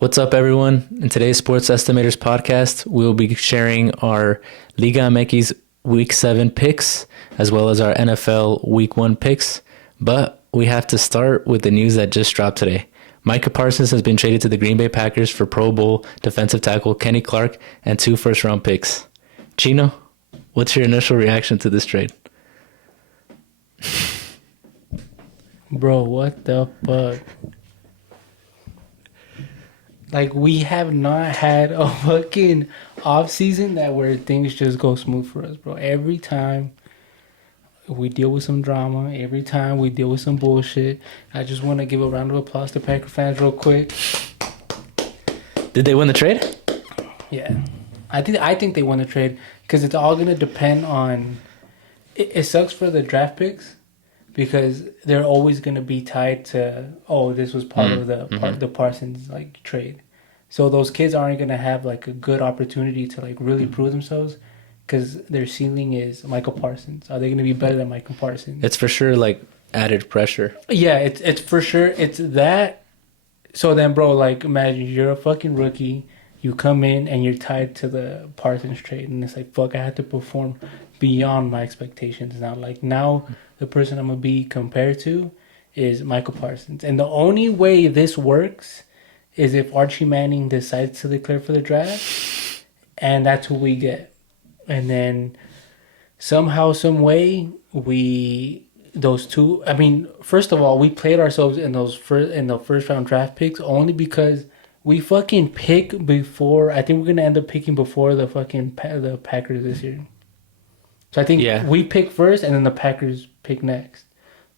What's up, everyone? In today's Sports Estimators podcast, we'll be sharing our Liga MX Week 7 picks, as well as our NFL Week 1 picks. But we have to start with the news that just dropped today. Micah Parsons has been traded to the Green Bay Packers for Pro Bowl defensive tackle Kenny Clark and 2 first-round picks. Chino, what's your initial reaction to this trade? Bro, what the fuck? Like, we have not had a fucking off season where things just go smooth for us, bro. Every time we deal with some drama, every time we deal with some bullshit. I just want to give a round of applause to Packer fans real quick. Did they win the trade? Yeah, I think they won the trade because it's all gonna depend on. It sucks for the draft picks because they're always gonna be tied to. Oh, this was part of the Parsons like trade. So those kids aren't gonna have like a good opportunity to like really prove themselves because their ceiling is Michael Parsons. Are they gonna be better than Michael Parsons? It's for sure like added pressure. Yeah, it's for sure. It's that. So then, bro, like imagine you're a fucking rookie. You come in and you're tied to the Parsons trade, and it's like fuck. I had to perform beyond my expectations now. Like now, the person I'm gonna be compared to is Michael Parsons, and the only way this works is if Archie Manning decides to declare for the draft, and that's who we get. And then somehow, some way, those two. I mean, first of all, we played ourselves in the first round draft picks only because we fucking pick before. I think we're gonna end up picking before the fucking the Packers this year. So I think we pick first, and then the Packers pick next.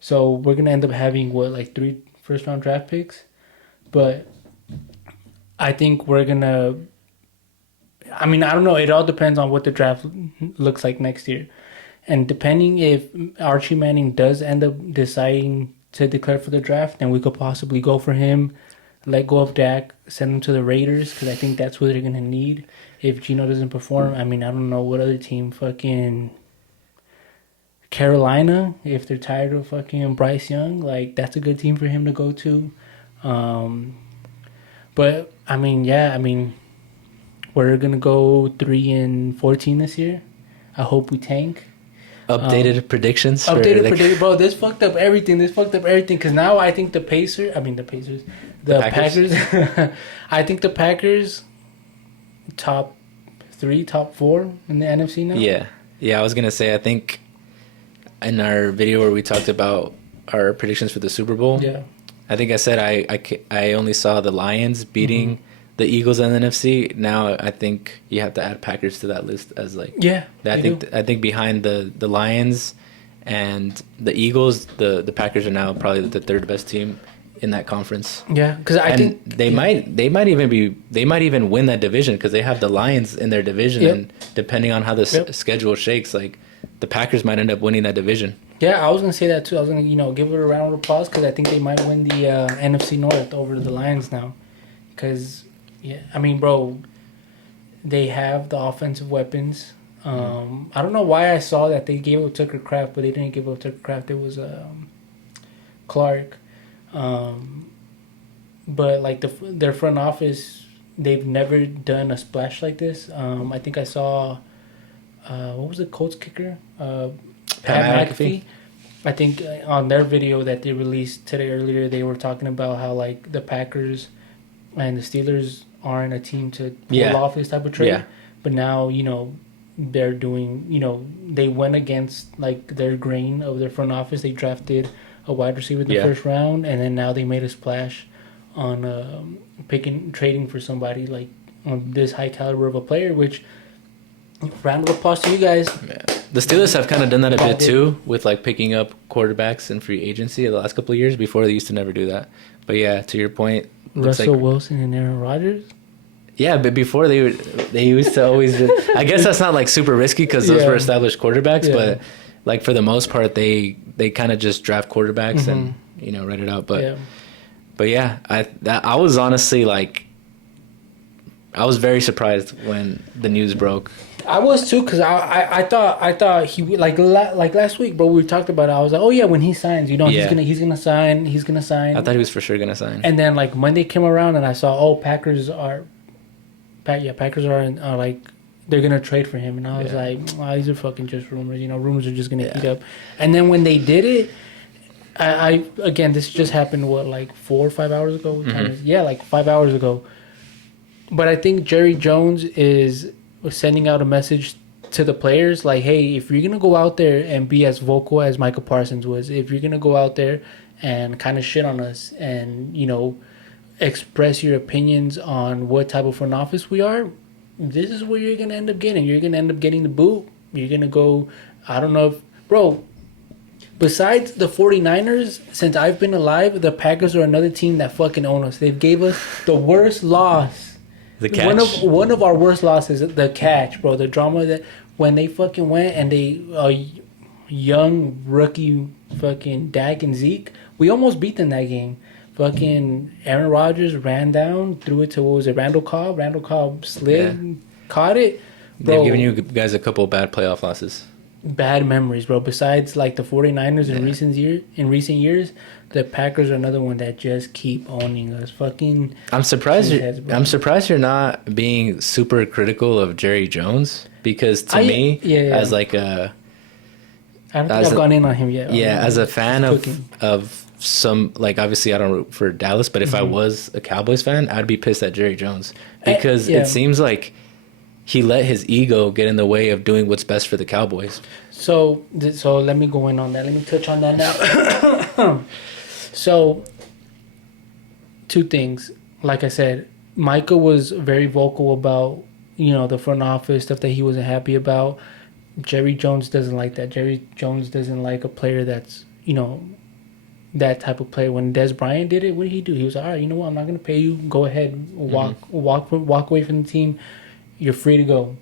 So we're gonna end up having like 3 first round draft picks, but I think we're gonna. I mean, I don't know. It all depends on what the draft looks like next year, and depending if Archie Manning does end up deciding to declare for the draft, then we could possibly go for him, let go of Dak, send him to the Raiders because I think that's what they're gonna need if Geno doesn't perform. I mean, I don't know what other team, fucking Carolina, if they're tired of fucking Bryce Young, like that's a good team for him to go to. But I mean, we're gonna go 3-14 this year. I hope we tank. Updated predictions. Bro. This fucked up everything. Because now I think the Packers. I think the Packers top 3, top 4 in the NFC now. Yeah. I was gonna say I think in our video where we talked about our predictions for the Super Bowl. Yeah. I think I said I only saw the Lions beating the Eagles in the NFC. Now I think you have to add Packers to that list as like I think behind the Lions and the Eagles, the Packers are now probably the third best team in that conference. Yeah, because I think they might even win that division because they have the Lions in their division, and depending on how the schedule shakes, like the Packers might end up winning that division. Yeah, I was gonna say that too. I was gonna give it a round of applause because I think they might win the NFC North over the Lions now. Because I mean, bro, they have the offensive weapons. I don't know why I saw that they gave up Tucker Kraft, but they didn't give up Tucker Kraft. It was Clark. But like their front office, they've never done a splash like this. I think I saw what was the Colts kicker? Pat McAfee. I think on their video that they released today earlier, they were talking about how like the Packers and the Steelers aren't a team to pull off this type of trade. Yeah. But now, they're doing, they went against like their grain of their front office. They drafted a wide receiver in the first round, and then now they made a splash on trading for somebody like on this high caliber of a player, which round of applause to you guys. Yeah. The Steelers have kind of done that a bit too with like picking up quarterbacks in free agency the last couple of years. Before they used to never do that. But yeah, to your point, Russell Wilson and Aaron Rodgers. Yeah, but before they used to always. I guess that's not like super risky because those were established quarterbacks. But like for the most part, they kind of just draft quarterbacks and write it out. But I was honestly like I was very surprised when the news broke. I was too, because I thought he would, like last week, bro. We talked about it. I was like, oh yeah, when he signs, you know, Yeah. he's gonna sign. I thought he was for sure gonna sign. And then like Monday came around, and I saw, oh, Packers are like they're gonna trade for him, and I was like, oh, these are fucking just rumors. You know, rumors are just gonna heat up. And then when they did it, I again, this just happened like 4 or 5 hours ago. What time is it? Yeah, like 5 hours ago. But I think Jerry Jones was sending out a message to the players like, hey, if you're going to go out there and be as vocal as Micah Parsons was, if you're going to go out there and kind of shit on us and, you know, express your opinions on what type of front office we are, this is what you're going to end up getting. You're going to end up getting the boot. You're going to go, I don't know if, bro, besides the 49ers, since I've been alive, the Packers are another team that fucking own us. They've gave us the worst loss. The catch. One of our worst losses, the catch, bro. The drama that when they fucking went and they young rookie fucking Dak and Zeke, we almost beat them that game. Fucking Aaron Rodgers ran down, threw it to, what was it, Randall Cobb? Randall Cobb slid, caught it. Bro, They've given you guys a couple bad playoff losses. Bad memories, bro. Besides like the 49ers in recent years, the Packers are another one that just keep owning us. Fucking I'm surprised heads, I'm surprised you're not being super critical of Jerry Jones, because to me, as like a I don't think I've gone in on him yet. Yeah, as a fan of some, like, obviously I don't root for Dallas, but if I was a Cowboys fan, I'd be pissed at Jerry Jones, because it seems like he let his ego get in the way of doing what's best for the Cowboys. So let me go in on that. Let me touch on that now. So, two things. Like I said, Micah was very vocal about, you know, the front office stuff that he wasn't happy about. Jerry Jones doesn't like that. Jerry Jones doesn't like a player that's, you know, that type of player. When Des Bryant did it, what did he do? He was like, all right, you know what? I'm not going to pay you. Go ahead. Walk away from the team. You're free to go.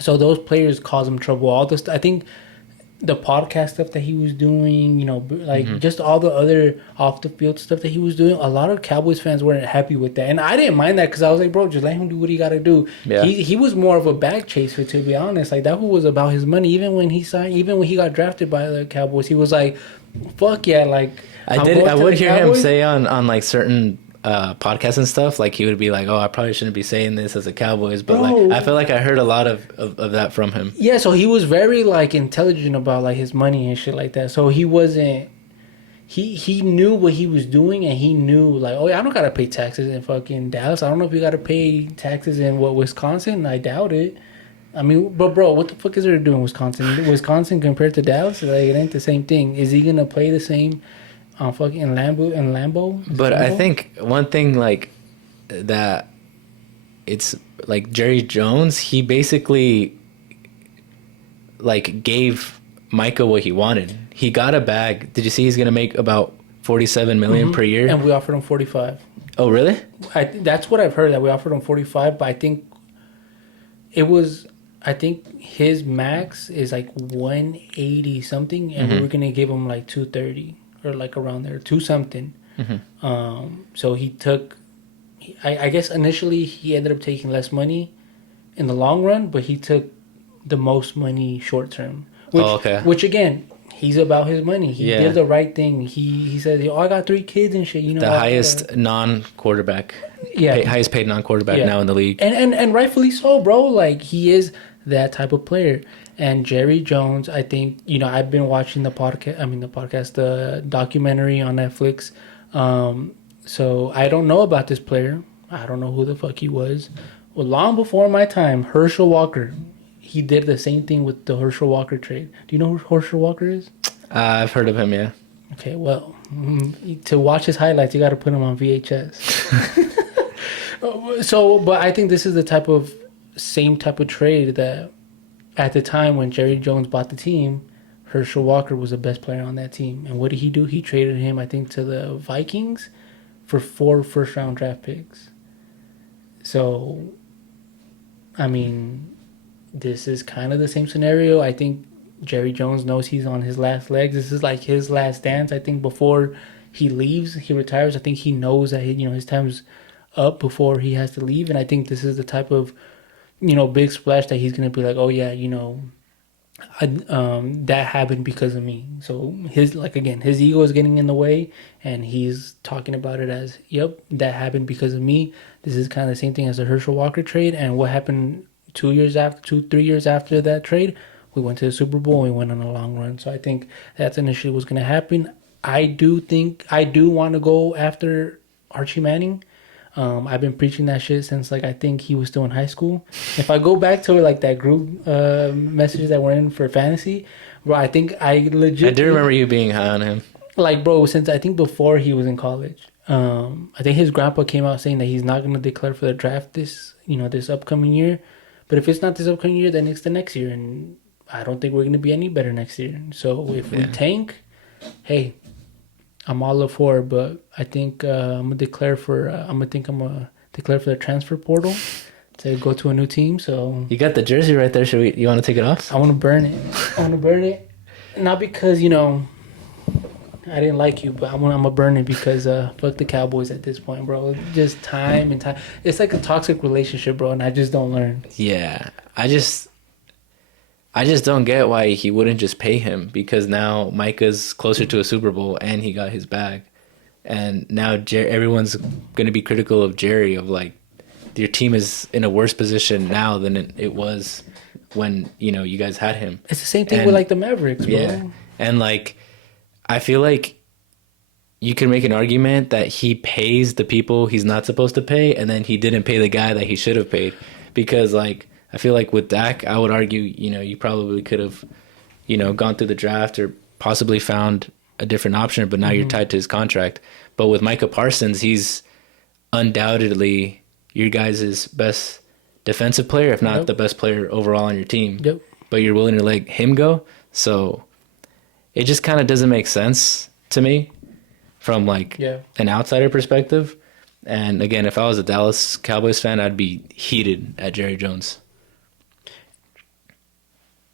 So those players cause him trouble. All this, I think, the podcast stuff that he was doing, you know, like just all the other off the field stuff that he was doing. A lot of Cowboys fans weren't happy with that, and I didn't mind that, because I was like, bro, just let him do what he got to do. Yeah. He was more of a bag chaser, to be honest. Like, that was about his money. Even when he got drafted by the Cowboys, he was like, fuck yeah, like I would hear him say on like certain podcasts and stuff, like he would be like, oh, I probably shouldn't be saying this as a Cowboys, but like I feel like I heard a lot of that from him. Yeah, so he was very like intelligent about like his money and shit like that. So he wasn't, he knew what he was doing, and he knew like, oh yeah, I don't gotta pay taxes in fucking Dallas. I don't know if you gotta pay taxes in Wisconsin. I doubt it. I mean, but bro, what the fuck is there to do in Wisconsin? Wisconsin compared to Dallas, like, it ain't the same thing. Is he gonna play the same fucking in Lambeau? But I think one thing like that, it's like Jerry Jones, he basically like gave Micah what he wanted. He got a bag. Did you see he's gonna make about $47 million per year? And we offered him 45. Oh, really? That's what I've heard, that we offered him 45, but I think his max is like 180 something, and we were gonna give him like 230 or like around there, 2 something. So he took, I guess initially he ended up taking less money in the long run, but he took the most money short term. Which again, he's about his money. He did the right thing. He said, "Oh, I got 3 kids and shit." You know, the highest non-quarterback, highest paid non-quarterback now in the league, and rightfully so, bro. Like, he is that type of player. And Jerry Jones, I think, you know, I've been watching the documentary on Netflix. So I don't know about this player. I don't know who the fuck he was. Well, long before my time, Herschel Walker, he did the same thing with the Herschel Walker trade. Do you know who Herschel Walker is? I've heard of him, yeah. Okay, well, to watch his highlights, you got to put him on VHS. But I think this is the same type of trade that at the time when Jerry Jones bought the team, Herschel Walker was the best player on that team. And what did he do? He traded him, I think, to the Vikings for 4 first-round draft picks. So, I mean, this is kind of the same scenario. I think Jerry Jones knows he's on his last legs. This is like his last dance. I think before he leaves, he retires, I think he knows that his time's up before he has to leave. And I think this is the type of, big splash that he's going to be like, oh, yeah, that happened because of me. So his ego is getting in the way, and he's talking about it as, yep, that happened because of me. This is kind of the same thing as the Herschel Walker trade. And what happened 3 years after that trade? We went to the Super Bowl and we went on a long run. So I think that's initially what's going to happen. I do want to go after Archie Manning. I've been preaching that shit since I think he was still in high school. If I go back to that group messages that were in for fantasy, bro, I think I do remember you being high on him. Bro, since I think before he was in college. I think his grandpa came out saying that he's not going to declare for the draft this upcoming year. But if it's not this upcoming year, then it's the next year, and I don't think we're going to be any better next year. So if we tank, hey, I'm all up for it, but I think I'm gonna declare for the transfer portal to go to a new team. So you got the jersey right there. You want to take it off? I want to burn it. Not because I didn't like you, but I'm gonna burn it because fuck the Cowboys at this point, bro. Just time and time. It's like a toxic relationship, bro, and I just don't learn. Yeah, I just don't get why he wouldn't just pay him, because now Micah's closer to a Super Bowl and he got his bag. And now everyone's going to be critical of Jerry, of your team is in a worse position now than it was when, you guys had him. It's the same thing with the Mavericks, bro. Yeah. And I feel like you can make an argument that he pays the people he's not supposed to pay, and then he didn't pay the guy that he should have paid. Because I feel like with Dak, I would argue, you probably could have, gone through the draft or possibly found a different option, but now you're tied to his contract. But with Micah Parsons, he's undoubtedly your guys' best defensive player, if not the best player overall on your team. Yep. But you're willing to let him go? So it just kind of doesn't make sense to me from an outsider perspective. And again, if I was a Dallas Cowboys fan, I'd be heated at Jerry Jones.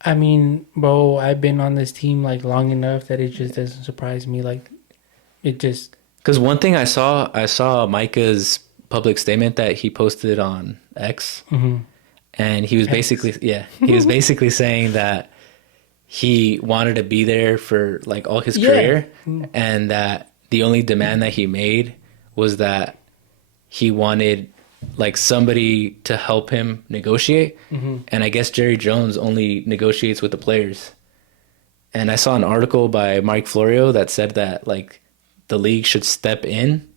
I mean, bro, I've been on this team long enough that it just doesn't surprise me. Because one thing I saw Micah's public statement that he posted on X, and he was basically saying that he wanted to be there for all his career, and that the only demand that he made was that he wanted somebody to help him negotiate. And I guess Jerry Jones only negotiates with the players. And I saw an article by Mike Florio that said that the league should step in,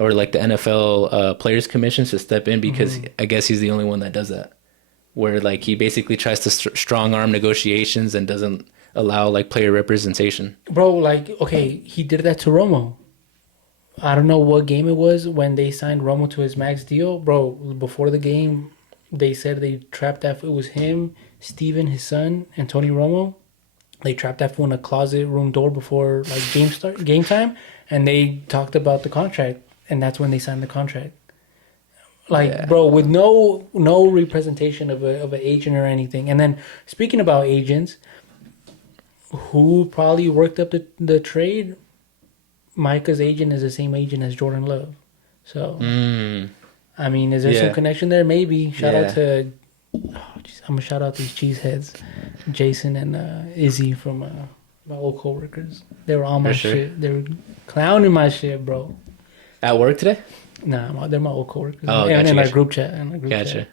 or the NFL Players Commission should step in, because I guess he's the only one that does that, where he basically tries to strong arm negotiations and doesn't allow player representation. Bro, okay, he did that to Romo. I don't know what game it was when they signed Romo to his max deal. Bro, before the game, they said they trapped that. It was him, Steven, his son, and Tony Romo. They trapped that fool in a closet room door before game time, and they talked about the contract, and that's when they signed the contract. Bro, with no representation of an agent or anything. And then speaking about agents, who probably worked up the trade? Micah's agent is the same agent as Jordan Love. So, I mean, is there some connection there? Maybe. Shout out to... I'm going to shout out these cheeseheads. Jason and Izzy from my old coworkers. They were on my shit. They were clowning my shit, bro. At work today? Nah, they're my old coworkers. Oh, and gotcha. in our group chat. Gotcha.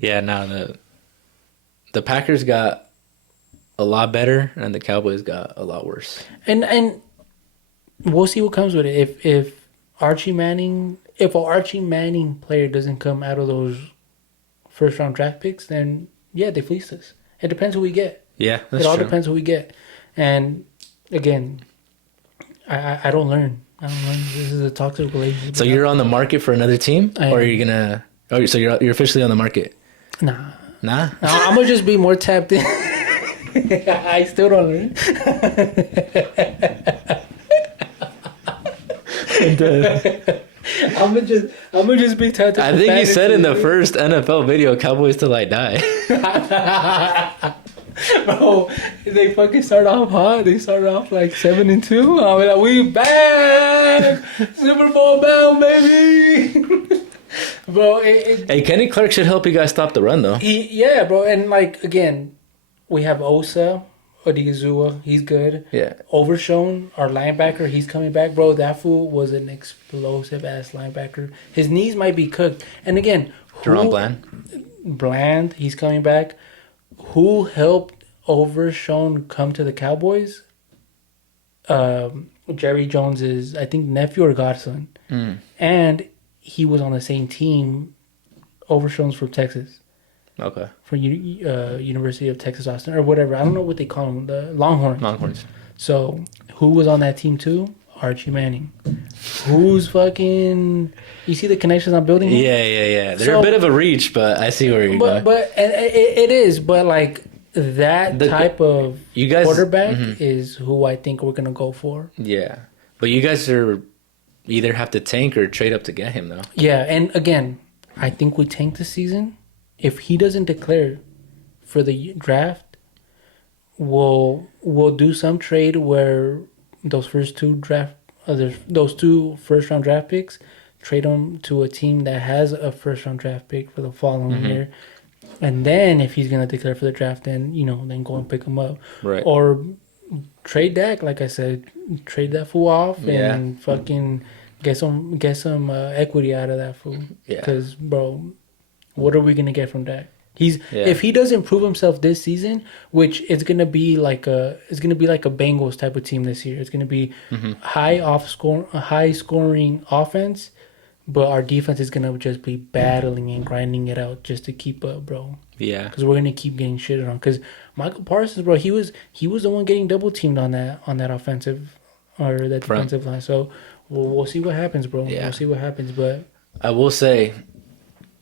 Yeah, no, the Packers got a lot better, and the Cowboys got a lot worse. And we'll see what comes with it. If Archie Manning, if an Archie Manning player doesn't come out of those first round draft picks, then yeah, they fleeced us. It depends who we get. Yeah, that's true. It all true. depends who we get. And again, I don't learn. This is a toxic relationship. So you're on the market for another team, or are you gonna? Oh, so you're officially on the market? Nah. I'm gonna just be more tapped in. I still don't learn. I'm gonna just be tapped in. I think you said in the first NFL video, "Cowboys till I die." Bro, they fucking start off hot. They start off 7-2. I'm like, we back, Super Bowl bound, baby. Bro, Hey, Kenny Clark should help you guys stop the run, though. yeah, bro. And, like, again, we have Osa, Odigizua. He's good. Yeah. Overshown, our linebacker, he's coming back. Bro, that fool was an explosive-ass linebacker. His knees might be cooked. And, again, Jerome Bland. Bland, he's coming back. Who helped Overshown come to the Cowboys? Jerry Jones's, I think, nephew or godson. And he was on the same team. Overshown's from Texas. Okay. For University of Texas Austin or whatever. I don't know what they call them. The Longhorns. Longhorns. So, who was on that team too? Archie Manning. Who's fucking... You see the connections I'm building here? Yeah. They're a bit of a reach, but I see where you're going. But and it is. But, like, that type of you guys, quarterback is who I think we're going to go for. Yeah. But you guys are either have to tank or trade up to get him, though. Yeah, and again, I think we tank this season. If he doesn't declare for the draft, we'll do some trade where those those two first round draft picks, trade them to a team that has a first round draft pick for the following year, and then if he's gonna declare for the draft, then then go and pick him up, Right? Or trade Dak, like I said, trade that fool off and fucking get some equity out of that fool. Yeah. Because, bro, what are we gonna get from Dak? If he doesn't prove himself this season, which it's gonna be like a Bengals type of team this year. It's gonna be high scoring offense, but our defense is gonna just be battling and grinding it out just to keep up, bro. Yeah. Because we're gonna keep getting shitted on. Because Michael Parsons, bro, he was the one getting double teamed on that offensive or that defensive line. So we'll see what happens, bro. Yeah. We'll see what happens, but I will say,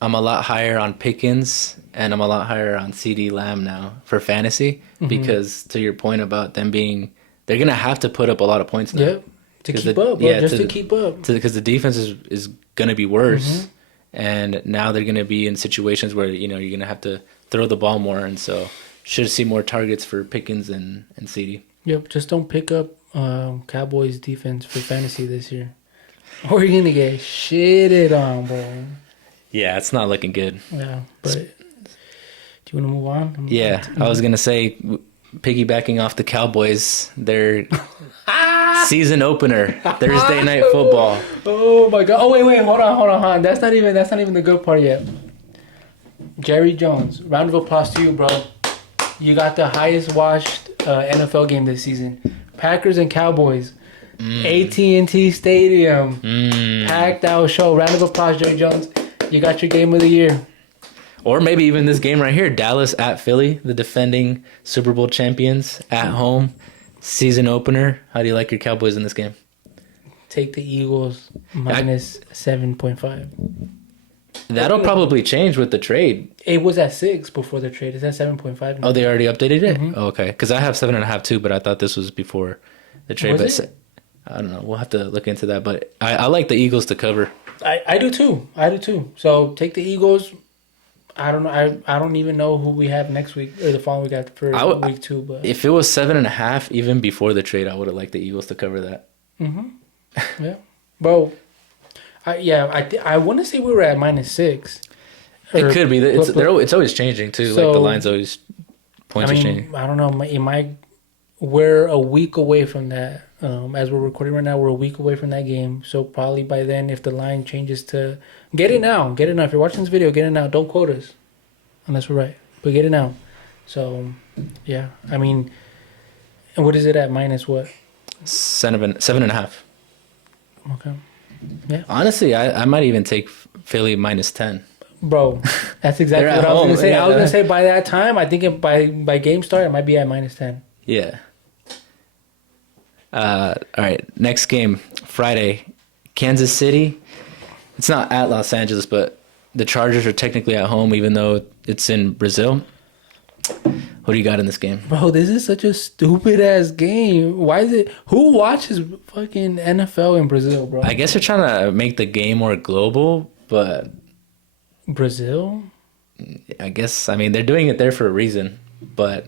I'm a lot higher on Pickens and I'm a lot higher on CD Lamb now for fantasy because to your point about them they're gonna have to put up a lot of points now. Yep. To keep up, bro. Just to keep up. Because the defense is gonna be worse, and now they're gonna be in situations where you're gonna have to throw the ball more, and so should see more targets for Pickens and CD. Yep. Just don't pick up Cowboys defense for fantasy this year, or you're gonna get shitted on, bro. Yeah, it's not looking good. Yeah, but do you want to move on? Yeah, I was gonna say, piggybacking off the Cowboys, their season opener, Thursday Night Football. Oh my god! Oh wait, hold on. That's not even the good part yet. Jerry Jones, round of applause to you, bro. You got the highest watched NFL game this season. Packers and Cowboys. AT&T Stadium. Packed out show. Round of applause, Jerry Jones. You got your game of the year. Or maybe even this game right here, Dallas at Philly, the defending Super Bowl champions at home, season opener. How do you like your Cowboys in this game? Take the Eagles minus 7.5. That'll probably change with the trade. It was at 6 before the trade. It's at 7.5 now. Oh, they already updated it? Oh, okay. Because I have 7.5 too, but I thought this was before the trade. Was it? I don't know. We'll have to look into that. But I like the Eagles to cover. I do too. So take the Eagles. I don't know. I don't even know who we have next week or the following week after week 2. But if it was 7.5, even before the trade, I would have liked the Eagles to cover that. Yeah, bro. I want to say we were at minus 6. It could be. It's always changing too. So, like the lines always points are changing. I don't know. We're a week away from that. As we're recording right now, we're a week away from that game. So probably by then, if the line changes to get it now. If you're watching this video, get it now. Don't quote us unless we're right, but get it now. So yeah, and what is it at minus what? 7.5. Okay. Yeah. Honestly, I might even take Philly minus 10. Bro, that's exactly what I was gonna say. I was gonna say by that time, I think by game start, it might be at minus 10. Yeah. All right. Next game, Friday, Kansas City. It's not at Los Angeles, but the Chargers are technically at home, even though it's in Brazil. What do you got in this game? Bro, this is such a stupid ass game. Why is it? Who watches fucking NFL in Brazil, bro? I guess they're trying to make the game more global, but Brazil? I guess, they're doing it there for a reason, but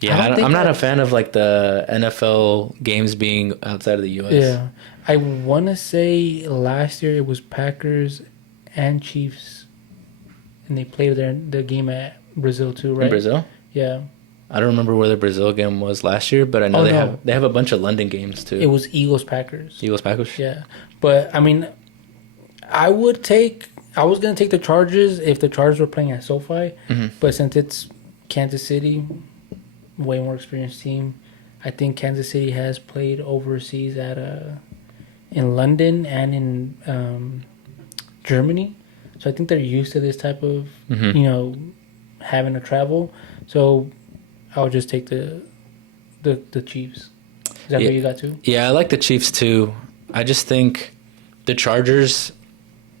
yeah, I'm not a fan of like the NFL games being outside of the U.S. Yeah. I want to say last year it was Packers and Chiefs, and they played the game at Brazil too, right? In Brazil? Yeah. I don't remember where the Brazil game was last year, but I know they have a bunch of London games too. It was Eagles Packers. Eagles Packers? Yeah. But I mean, I was gonna take the Chargers if the Chargers were playing at SoFi, but since it's Kansas City, way more experienced team. I think Kansas City has played overseas in London and in Germany, so I think they're used to this type of having to travel. So I'll just take the Chiefs. Is that what you got too? Yeah, I like the Chiefs too. I just think the Chargers,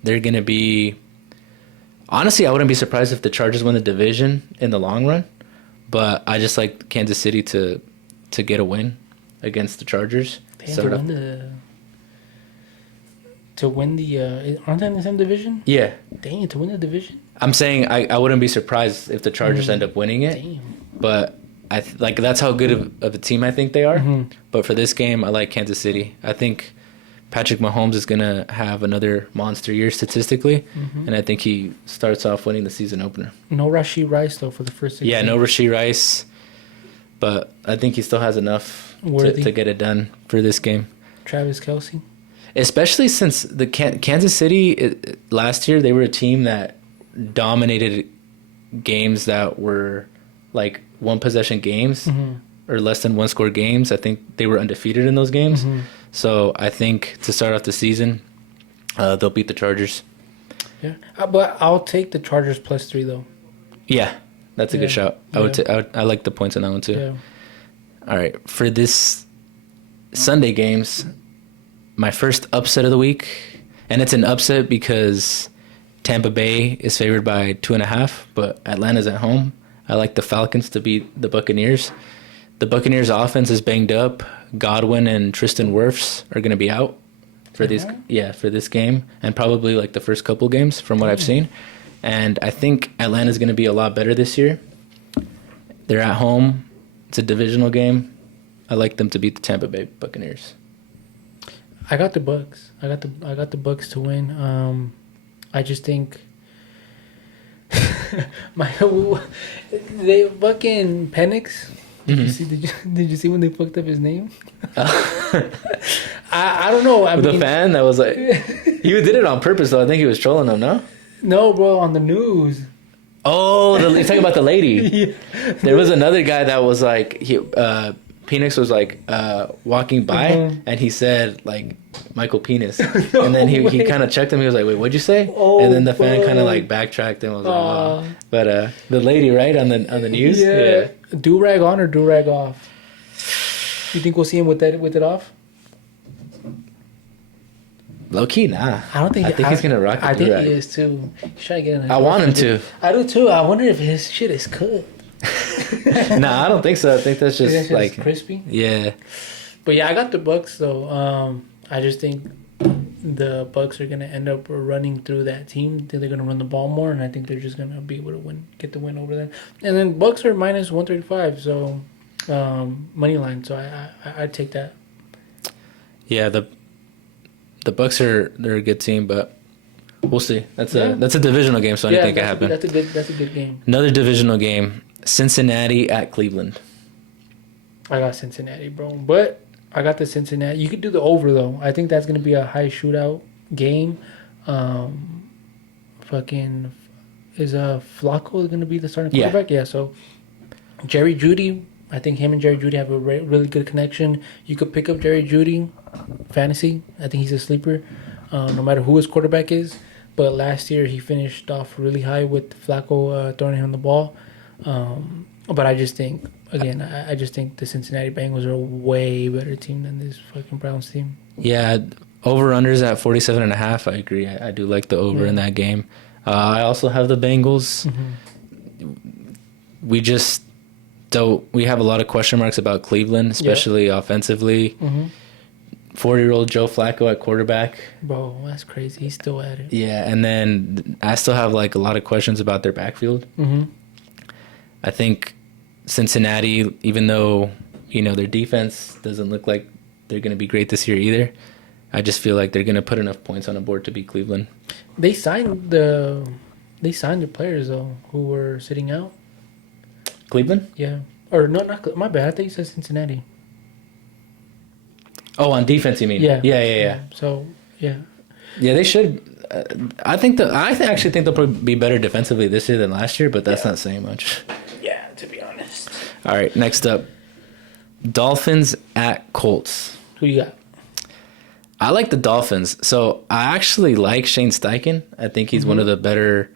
they're gonna be. Honestly, I wouldn't be surprised if the Chargers win the division in the long run, but I just like Kansas City to get a win against the Chargers. Aren't they in the same division? Yeah. Dang, to win the division? I'm saying I wouldn't be surprised if the Chargers end up winning it. Damn. But that's how good of a team I think they are. But for this game, I like Kansas City. I think Patrick Mahomes is going to have another monster year statistically, and I think he starts off winning the season opener. No Rashee Rice, though, for the first 6 games. No Rashee Rice, but I think he still has enough to get it done for this game. Travis Kelce. Especially since the Kansas City, last year, they were a team that dominated games that were like one-possession games or less than one-score games. I think they were undefeated in those games. So I think to start off the season, they'll beat the Chargers. Yeah, but I'll take the Chargers +3 though. Yeah, that's a good shout. I like the points on that one too. Yeah. All right, for this Sunday games, my first upset of the week, and it's an upset because Tampa Bay is favored by 2.5, but Atlanta's at home. I like the Falcons to beat the Buccaneers. The Buccaneers' offense is banged up. Godwin and Tristan Wirfs are going to be out for this game, and probably like the first couple games from what I've seen. And I think Atlanta's going to be a lot better this year. They're at home. It's a divisional game. I like them to beat the Tampa Bay Buccaneers. I got the Bucs. I got the Bucs to win. I just think they fucking Penix. Did you see when they fucked up his name? I don't know. The fan that was like, he did it on purpose though. I think he was trolling them. No, bro, on the news. Oh, you're talking about the lady. Yeah. There was another guy that was like, Penix was like walking by and he said like Michael Penis. No and then he kind of checked him. He was like, wait, what'd you say? Oh, and then the fan kind of like backtracked and was like, oh. But the lady, right, on the news? Yeah. Do-rag on or do-rag off? You think we'll see him with it off? Low key, nah. I think he's gonna rock it. I think he is too. He's trying to get in. I want him to. I do too. I wonder if his shit is cooked. Nah, I don't think so. I think that's just like crispy. Yeah. But yeah, I got the Bucs though. I just think the Bucs are gonna end up running through that team. I think they're gonna run the ball more, and I think they're just gonna be able to get the win over them. And then Bucs are -135, so money line. So I'd take that. Yeah, the Bucs they're a good team, but we'll see. That's a divisional game, so anything can happen. That's a good game. Another divisional game. Cincinnati at Cleveland. I got Cincinnati, bro. But I got the Cincinnati. You could do the over, though. I think that's going to be a high shootout game. Is Flacco going to be the starting quarterback? Yeah, so Jerry Jeudy, I think him and Jerry Jeudy have a really good connection. You could pick up Jerry Jeudy, fantasy. I think he's a sleeper, no matter who his quarterback is. But last year, he finished off really high with Flacco throwing him the ball. But I just think, again, I just think the Cincinnati Bengals are a way better team than this fucking Browns team. Yeah, over-unders at 47.5. I agree. I do like the over in that game. I also have the Bengals. We just don't. We have a lot of question marks about Cleveland, especially offensively. 40-year-old Joe Flacco at quarterback. Bro, that's crazy. He's still at it. Yeah, and then I still have like a lot of questions about their backfield. I think Cincinnati, even though their defense doesn't look like they're going to be great this year either, I just feel like they're going to put enough points on the board to beat Cleveland. They signed the players though who were sitting out. Cleveland? Yeah. Or no, not my bad. I think you said Cincinnati. Oh, on defense, you mean? Yeah. Yeah. So yeah. Yeah, they should. I actually think they'll probably be better defensively this year than last year, but that's not saying much. Yeah, to be honest. All right, next up, Dolphins at Colts. Who you got? I like the Dolphins. So I actually like Shane Steichen. I think he's one of the better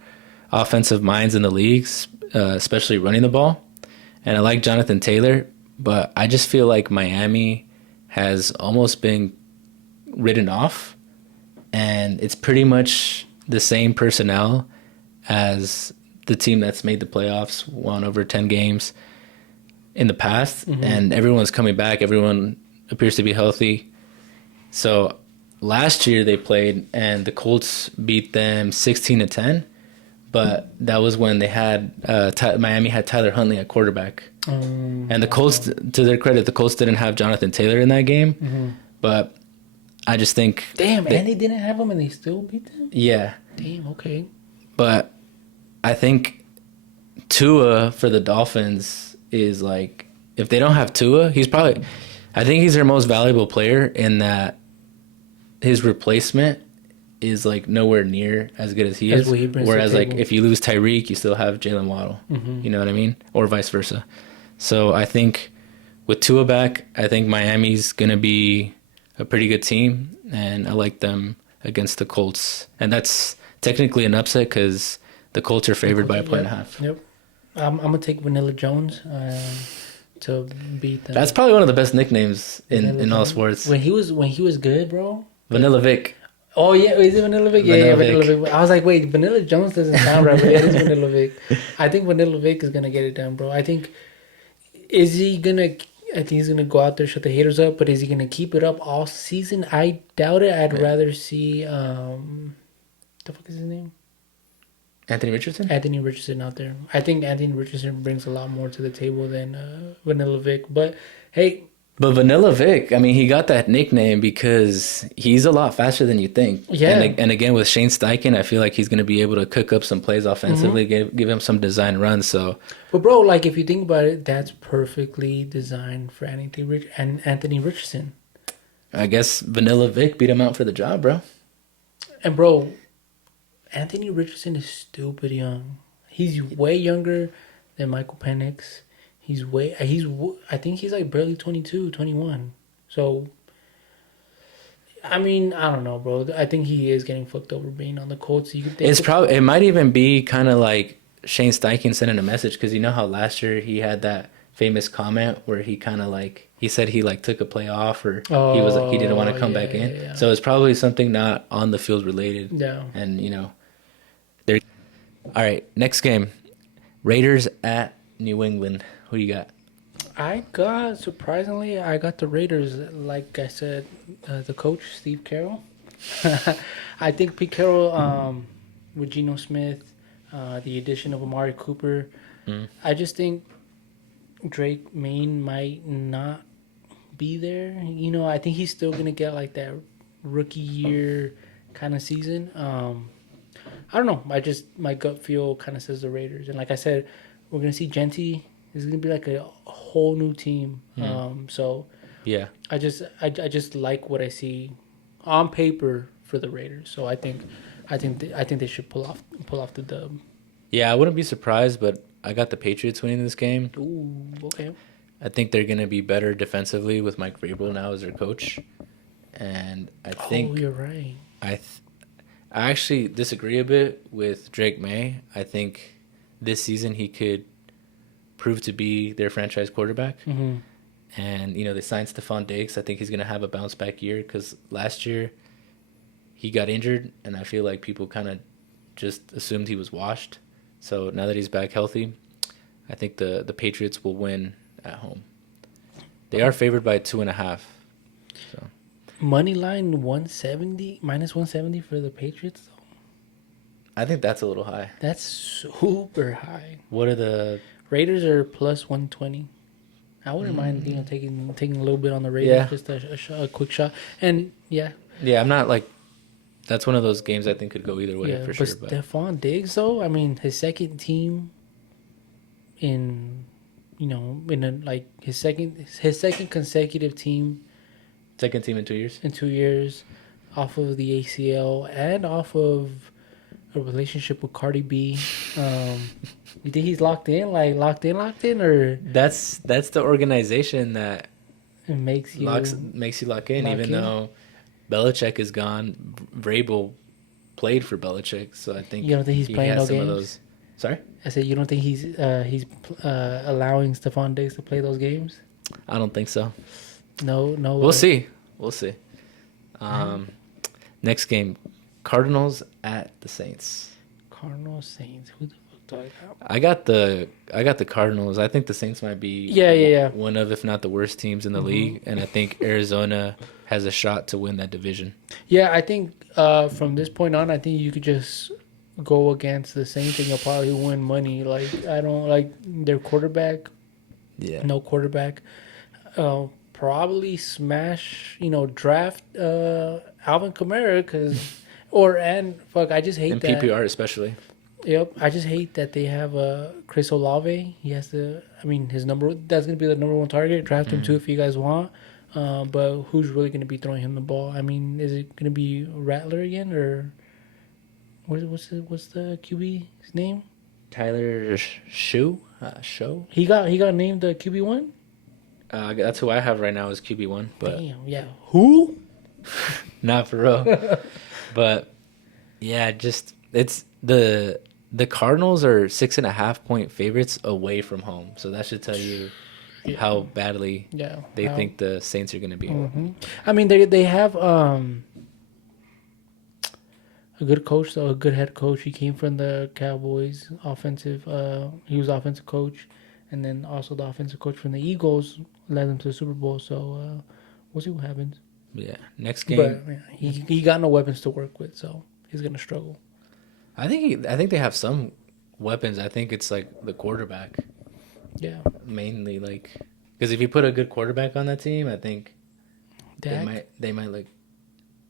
offensive minds in the leagues, especially running the ball. And I like Jonathan Taylor, but I just feel like Miami has almost been written off. And it's pretty much the same personnel as the team that's made the playoffs, won over 10 games in the past. And everyone's coming back. Everyone appears to be healthy. So last year they played, and the Colts beat them 16-10. But that was when they had Miami had Tyler Huntley at quarterback. And the Colts, to their credit, the Colts didn't have Jonathan Taylor in that game. But I just think... Damn, and they didn't have him and they still beat them? Yeah. Damn, okay. But I think Tua for the Dolphins is like... If they don't have Tua, he's probably... I think he's their most valuable player in that his replacement is like nowhere near as good as he is. Whereas like if you lose Tyreek, you still have Jalen Waddle. You know what I mean? Or vice versa. So I think with Tua back, I think Miami's going to be a pretty good team, and I like them against the Colts. And that's technically an upset because the Colts are favored by 1.5. Yep. I'm going to take Vanilla Jones to beat them. That's probably one of the best nicknames in all sports. When he was good, bro. Vanilla Vic. Oh, yeah. Is it Vanilla Vic? Yeah, Vanilla Vic. I was like, wait, Vanilla Jones doesn't sound right, but yeah, it is Vanilla Vic. I think Vanilla Vic is going to get it done, bro. I think he's going to go out there, shut the haters up, but is he going to keep it up all season? I doubt it. I'd rather see, the fuck is his name? Anthony Richardson? Anthony Richardson out there. I think Anthony Richardson brings a lot more to the table than Vanilla Vic. But, hey... But Vanilla Vic, I mean, he got that nickname because he's a lot faster than you think. Yeah. And again, with Shane Steichen, I feel like he's going to be able to cook up some plays offensively, give him some design runs. So, but bro, like if you think about it, that's perfectly designed for Anthony Richardson. I guess Vanilla Vic beat him out for the job, bro. And bro, Anthony Richardson is stupid young. He's way younger than Michael Penix. I think he's like barely 22, 21. So, I mean, I don't know, bro. I think he is getting fucked over being on the Colts. It might even be kind of like Shane Steichen sending a message, because you know how last year he had that famous comment where he kind of like, he said he like took a play off, or he didn't want to come back in. Yeah. So it's probably something not on the field related. Yeah. And they're all right. Next game, Raiders at New England. Who you got? Surprisingly, I got the Raiders. Like I said, the coach, Steve Carroll. I think Pete Carroll, with Geno Smith, the addition of Amari Cooper, I just think Drake Maine might not be there. I think he's still going to get like that rookie year kind of season. I don't know. My gut feel kind of says the Raiders. And like I said, we're going to see Genty. It's gonna be like a whole new team. So yeah, I just like what I see on paper for the Raiders. So I think they should pull off the dub. Yeah, I wouldn't be surprised, but I got the Patriots winning this game. Ooh, okay. I think they're gonna be better defensively with Mike Vrabel now as their coach, and I think. Oh, you're right. I actually disagree a bit with Drake May. I think this season he could prove to be their franchise quarterback. And, they signed Stephon Diggs. I think he's going to have a bounce back year because last year he got injured, and I feel like people kind of just assumed he was washed. So now that he's back healthy, I think the Patriots will win at home. They are favored by 2.5. So. Money line minus 170 for the Patriots, though. I think that's a little high. That's super high. What are the... Raiders are plus 120. I wouldn't mind, taking a little bit on the Raiders, just a quick shot. And yeah, Yeah, I'm not like that's one of those games I think could go either way Yeah, for but sure. But Stephon Diggs, though, I mean, his second team in, in his second consecutive team second team in 2 years. in 2 years, off of the ACL and off of a relationship with Cardi B. You think he's locked in, locked in, or That's the organization that it makes you makes you lock in, lock even in? though Belichick is gone. Vrabel played for Belichick, so I think You don't think he's he playing no has some of games? those. Sorry, I said you don't think he's allowing Stephon Diggs to play those games? I don't think so. No, no. We'll see. We'll see. Um, Next game, Cardinals at the Saints. Cardinals Saints. Who the fuck do I got? I got the Cardinals. I think the Saints might be Yeah. one of, if not the worst teams in the league, and I think Arizona has a shot to win that division. Yeah, I think from this point on, I think you could just go against the Saints and you'll probably win money. Like I don't like their quarterback. Yeah. No quarterback. Probably smash. Draft Alvin Kamara I just hate In that. PPR especially. Yep, I just hate that they have Chris Olave. He has to. I mean, that's gonna be the number one target. Draft him too if you guys want. But who's really gonna be throwing him the ball? I mean, is it gonna be Rattler again or what's the QB's name? Tyler Show. Show. He got named the QB1. That's who I have right now is QB1, but Damn, yeah. Who? not for real. But yeah, just it's the Cardinals are 6.5 point favorites away from home, so that should tell you how badly they think the Saints are going to be. Mm-hmm. I mean, they have a good coach, though, a good head coach. He came from the Cowboys, offensive. He was offensive coach, and then also the offensive coach from the Eagles led them to the Super Bowl. So we'll see what happens. Yeah, next game. But yeah, he got no weapons to work with, so he's gonna struggle. I think they have some weapons. I think it's like the quarterback. Yeah, Mainly like because if you put a good quarterback on that team, I think Dak. they might like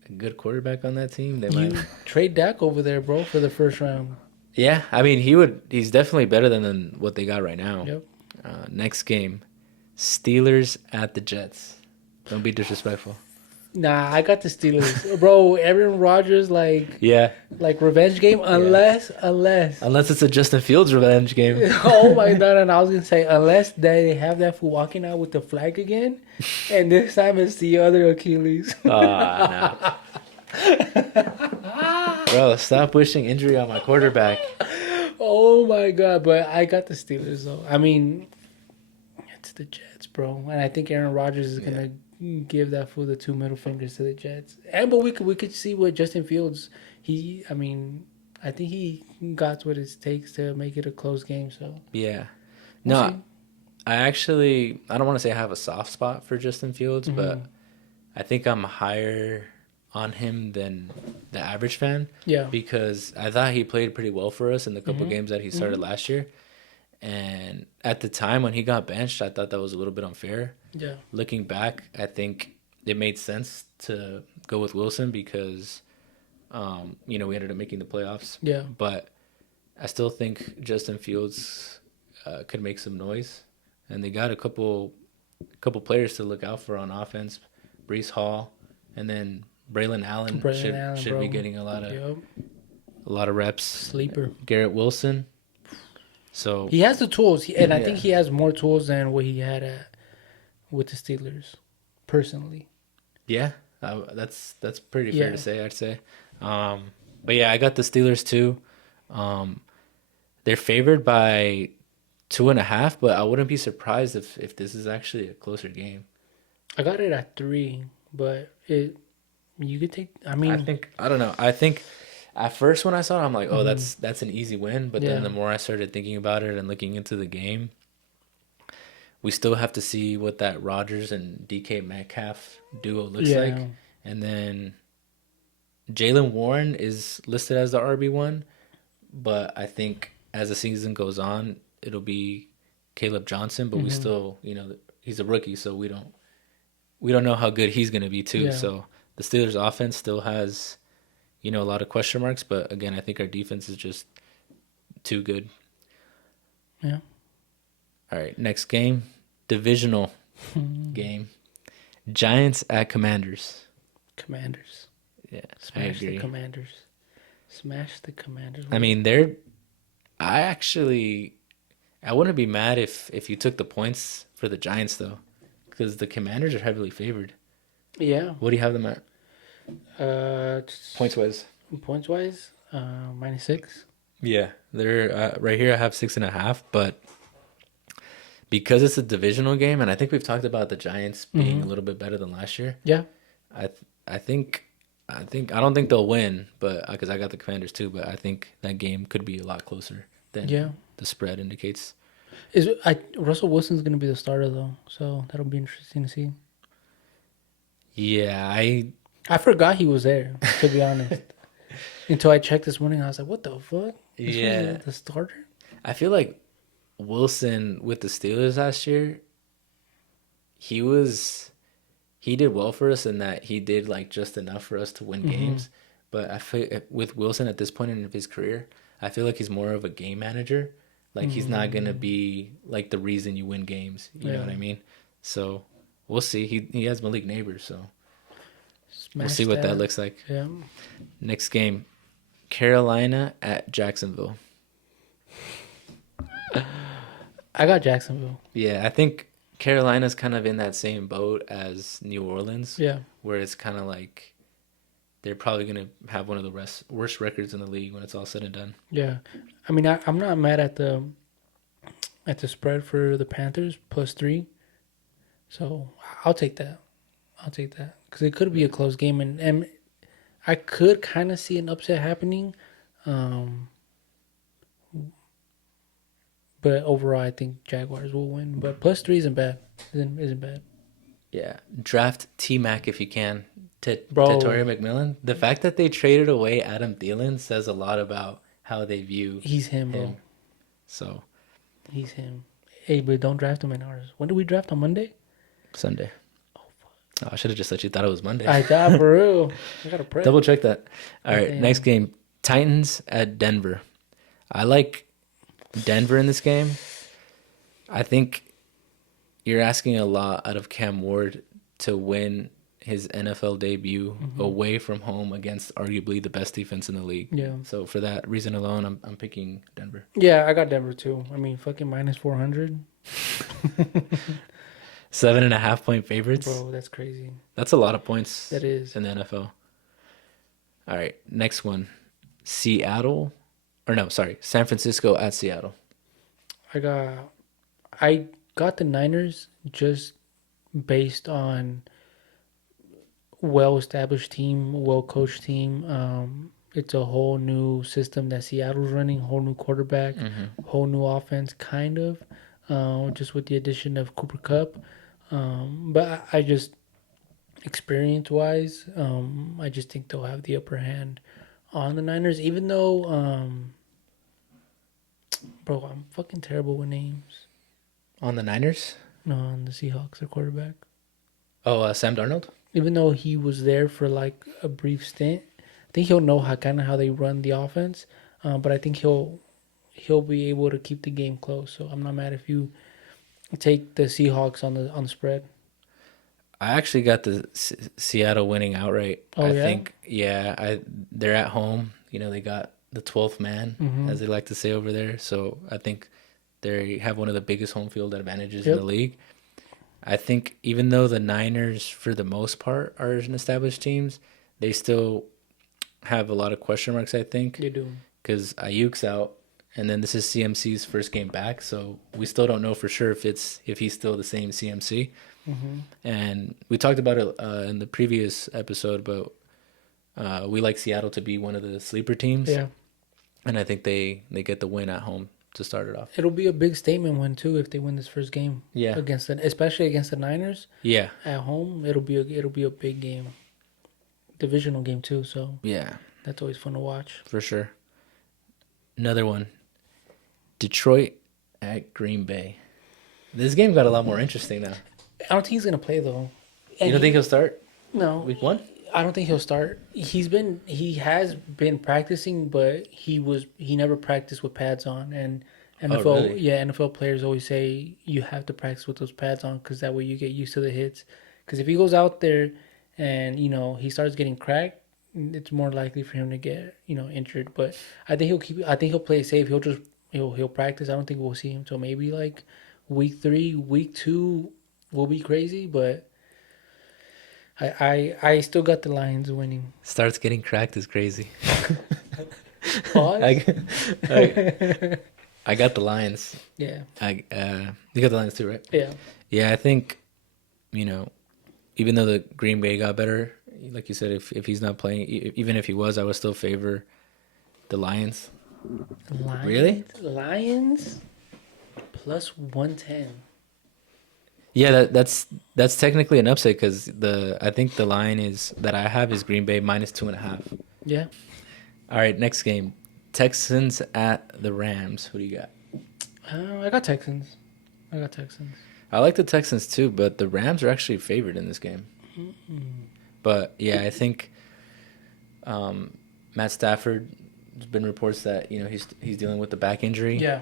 a good quarterback on that team. They You might trade Dak over there, bro, for the first round. Yeah, I mean he's definitely better than what they got right now. Yep. Next game, Steelers at the Jets. Don't be disrespectful. Nah, I got the Steelers, bro. Aaron Rodgers, Yeah, like revenge game, unless. unless it's a Justin Fields revenge game. Oh my god! And I was gonna say, unless they have that fool walking out with the flag again, and this time it's the other Achilles. Nah. Bro, stop wishing injury on my quarterback. Oh my god! But I got the Steelers though. I mean, it's the Jets, bro, and I think Aaron Rodgers is gonna give that fool the two middle fingers to the Jets. And but we could see what Justin Fields. I think he got what it takes to make it a close game. So Yeah. We'll No, see. I don't want to say I have a soft spot for Justin Fields, but I think I'm higher on him than the average fan. Yeah. Because I thought he played pretty well for us in the couple games that he started last year. And at the time when he got benched, I thought that was a little bit unfair. Yeah. Looking back, I think it made sense to go with Wilson because, we ended up making the playoffs. Yeah. But I still think Justin Fields could make some noise, and they got a couple players to look out for on offense. Brees Hall, and then Braylon Allen should be getting a lot of reps. Sleeper. Garrett Wilson. So He has the tools, and I think he has more tools than what he had with the Steelers, personally. yeah, that's pretty fair to say. I'd say, but yeah, I got the Steelers too. They're favored by 2.5, but I wouldn't be surprised if this is actually a closer game. I got it at 3, but you could take. I mean, I don't know. I think at first when I saw it, I'm like, oh, that's an easy win. But then the more I started thinking about it and looking into the game, we still have to see what that Rodgers and DK Metcalf duo looks like. And then Jalen Warren is listed as the RB1, but I think as the season goes on, it'll be Caleb Johnson. But we still, he's a rookie, so we don't know how good he's gonna be too. Yeah. So The Steelers' offense still has, a lot of question marks, but again, I think our defense is just too good. Yeah. All right, next game, divisional game. Giants at Commanders. Commanders. Yeah, I Smash agree. the Commanders. Smash the Commanders. I mean, I wouldn't be mad if you took the points for the Giants though, because the Commanders are heavily favored. Yeah. What do you have them at? Points wise. Points wise, -6. Yeah, they're right here. I have 6.5, but because it's a divisional game, and I think we've talked about the Giants being a little bit better than last year. Yeah. I think I don't think they'll win, but because I got the Commanders too, but I think that game could be a lot closer than the spread indicates. Russell Wilson's gonna be the starter though, so that'll be interesting to see. Yeah, I forgot he was there, to be honest. Until I checked this morning, I was like, "What the fuck? This was the starter." I feel like Wilson with the Steelers last year, he did well for us in that he did like just enough for us to win games. But I feel with Wilson at this point in his career, I feel like he's more of a game manager. Like he's not gonna be like the reason you win games. You know what I mean? So we'll see. He has Malik Neighbors, so we'll see what that looks like. Yeah. Next game, Carolina at Jacksonville. I got Jacksonville. Yeah, I think Carolina's kind of in that same boat as New Orleans. Yeah. Where it's kind of like they're probably going to have one of the worst records in the league when it's all said and done. Yeah. I mean, I'm not mad at the spread for the Panthers +3. So I'll take that. Because it could be a close game. And I could kind of see an upset happening. But overall, I think Jaguars will win. But +3 isn't bad. Isn't bad. Yeah. Draft T-Mac if you can. Bro. Torrey McMillan. The fact that they traded away Adam Thielen says a lot about how they view He's him, bro. So. He's him. Hey, but don't draft him in ours. When do we draft? On Monday? Sunday. Oh, fuck. I should have just let you thought it was Monday. I thought, for real. I got to prep. Double check that. All right, Damn. next game. Titans at Denver. I like Denver in this game. I think you're asking a lot out of Cam Ward to win his NFL debut away from home against arguably the best defense in the league. Yeah. So for that reason alone, I'm picking Denver. Yeah, I got Denver too. I mean, fucking -400. 7.5 point favorites. Bro, that's crazy. That's a lot of points. That is. In the NFL. All right, next one. San Francisco at Seattle. I got the Niners just based on well-established team, well-coached team. It's a whole new system that Seattle's running, whole new quarterback, whole new offense, kind of, just with the addition of Cooper Kupp. But I just, experience-wise, I just think they'll have the upper hand on the Niners, even though, bro, I'm fucking terrible with names. On the Niners? No, on the Seahawks, their quarterback. Oh, Sam Darnold? Even though he was there for like a brief stint, I think he'll know how they run the offense. But I think he'll be able to keep the game close. So I'm not mad if you take the Seahawks on the spread. I actually got the Seattle winning outright. Oh, I yeah? think, they're at home. They got the 12th man, as they like to say over there. So I think they have one of the biggest home field advantages in the league. I think even though the Niners, for the most part, are an established teams, they still have a lot of question marks, I think. They do. Because Ayuk's out, and then this is CMC's first game back, so we still don't know for sure if he's still the same CMC. And we talked about it in the previous episode, but we like Seattle to be one of the sleeper teams. Yeah. And I think they get the win at home to start it off. It'll be a big statement win too if they win this first game. Yeah. Especially against the Niners. Yeah. At home, it'll be a big game. Divisional game too, so yeah, that's always fun to watch. For sure. Another one. Detroit at Green Bay. This game got a lot more interesting now. I don't think he's gonna play though. You don't think he'll start No. week 1? I don't think he'll start. He has been practicing, but he never practiced with pads on. And Oh, NFL, really? yeah, NFL players always say you have to practice with those pads on because that way you get used to the hits. Because if he goes out there and he starts getting cracked, it's more likely for him to get injured. But I think he'll keep. I think he'll play safe. He'll practice. I don't think we'll see him till maybe like week 3, week 2 will be crazy, but. I still got the Lions winning. Starts getting cracked is crazy. Pause. I, I, I got the Lions. Yeah. You got the Lions too, right? Yeah. Yeah, I think, even though the Green Bay got better, like you said, if he's not playing, even if he was, I would still favor the Lions. Lions. Really? Lions plus 110. Yeah, that's technically an upset because I think the line is that I have is Green Bay minus 2.5. Yeah. All right, next game, Texans at the Rams. Who do you got? I got Texans. I like the Texans too, but the Rams are actually favored in this game. But yeah, I think Matt Stafford. There's been reports that he's dealing with the back injury. Yeah.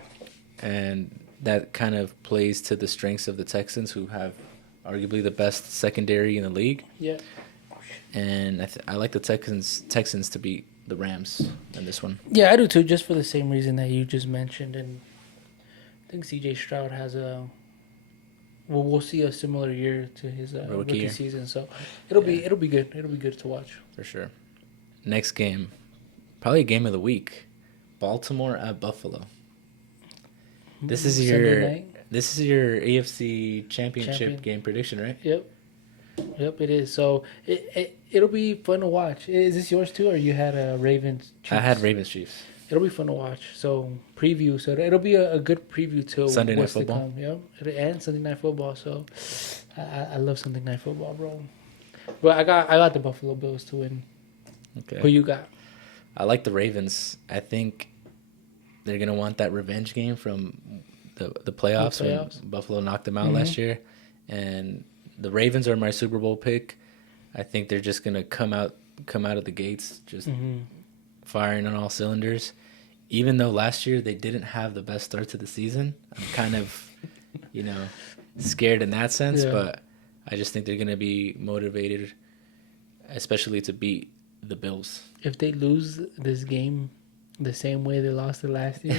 And that kind of plays to the strengths of the Texans, who have arguably the best secondary in the league. Yeah. And I like the Texans to beat the Rams in this one. Yeah, I do too, just for the same reason that you just mentioned. And I think C.J. Stroud has we'll see a similar year to his rookie season, so it'll be good. It'll be good to watch for sure. Next game, probably game of the week, Baltimore at Buffalo. This is your AFC Championship game prediction, right? Yep, it is. So it'll be fun to watch. Is this yours too, or you had Ravens? Chiefs? I had Ravens Chiefs. It'll be fun to watch. So preview. So it'll be a good preview to Sunday Night Football. Yep, and Sunday Night Football. So I love Sunday Night Football, bro. But I got the Buffalo Bills to win. Okay. Who you got? I like the Ravens. I think they're gonna want that revenge game from the playoffs when Buffalo knocked them out last year, and the Ravens are my Super Bowl pick. I think they're just gonna come out of the gates just firing on all cylinders. Even though last year they didn't have the best start to the season, I'm kind of scared in that sense. Yeah. But I just think they're gonna be motivated, especially to beat the Bills. If they lose this game the same way they lost it last year,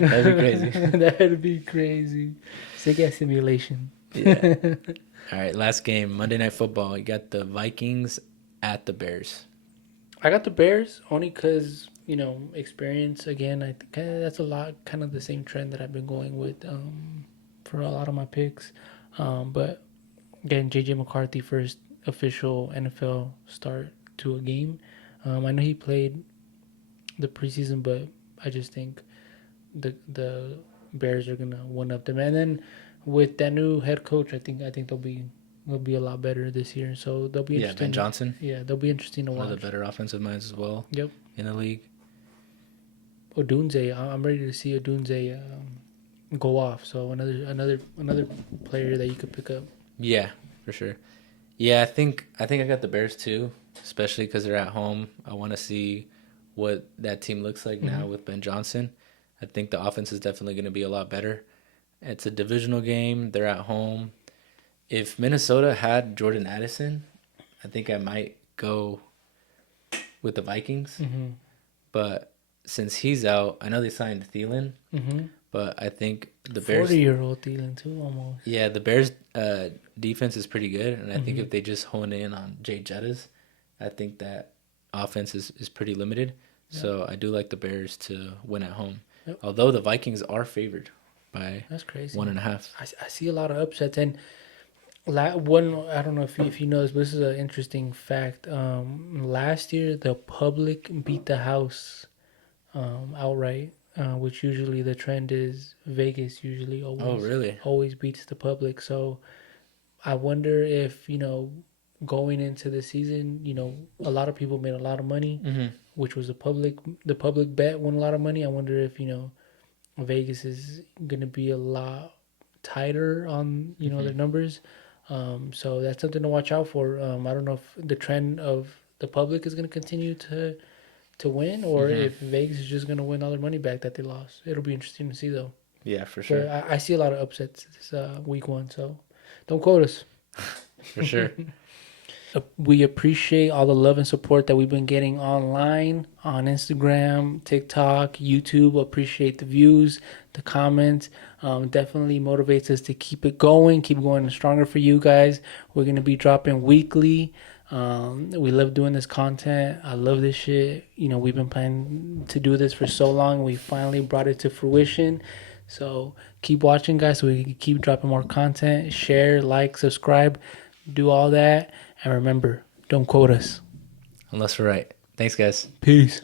that'd be crazy. That'd be crazy. Sick ass simulation. Yeah. All right, last game, Monday Night Football. You got the Vikings at the Bears. I got the Bears only because experience. Again, I think that's a lot, kind of the same trend that I've been going with for a lot of my picks. But again, JJ McCarthy, first official NFL start to a game. I know he played the preseason, but I just think the Bears are gonna one up them. And then with that new head coach, I think they'll be a lot better this year. So they'll be interesting. Ben Johnson. Yeah, they'll be interesting to watch. One of the better offensive minds as well. Yep. In the league. Odunze, I'm ready to see Odunze go off. So another player that you could pick up. Yeah, for sure. Yeah, I think I got the Bears too, especially because they're at home. I want to see what that team looks like now with Ben Johnson. I think the offense is definitely going to be a lot better. It's a divisional game. They're at home. If Minnesota had Jordan Addison, I think I might go with the Vikings. But since he's out, I know they signed Thielen, but I think the Bears... 40-year-old Thielen too, almost. Yeah, the Bears' defense is pretty good, and I think if they just hone in on Jay Jettas, I think that offense is pretty limited. Yep. So I do like the Bears to win at home. Yep. Although the Vikings are favored by that's crazy 1.5. I see a lot of upsets, and one I don't know if you know this, but this is an interesting fact. Last year the public beat the house outright, which usually the trend is Vegas usually always beats the public. So I wonder if going into the season, a lot of people made a lot of money, which was the public bet won a lot of money. I wonder if Vegas is going to be a lot tighter on their numbers. So that's something to watch out for. I don't know if the trend of the public is going to continue to win, or if Vegas is just going to win all their money back that they lost. It'll be interesting to see, though. Yeah, for But sure. I see a lot of upsets this week one, so don't quote us. For sure. We appreciate all the love and support that we've been getting online, on Instagram, TikTok, YouTube. Appreciate the views, the comments. Definitely motivates us to keep it going, keep going stronger for you guys. We're going to be dropping weekly. We love doing this content. I love this shit. You know, we've been planning to do this for so long. We finally brought it to fruition. So keep watching, guys, so we can keep dropping more content. Share, like, subscribe, do all that. And remember, don't quote us. Unless we're right. Thanks, guys. Peace.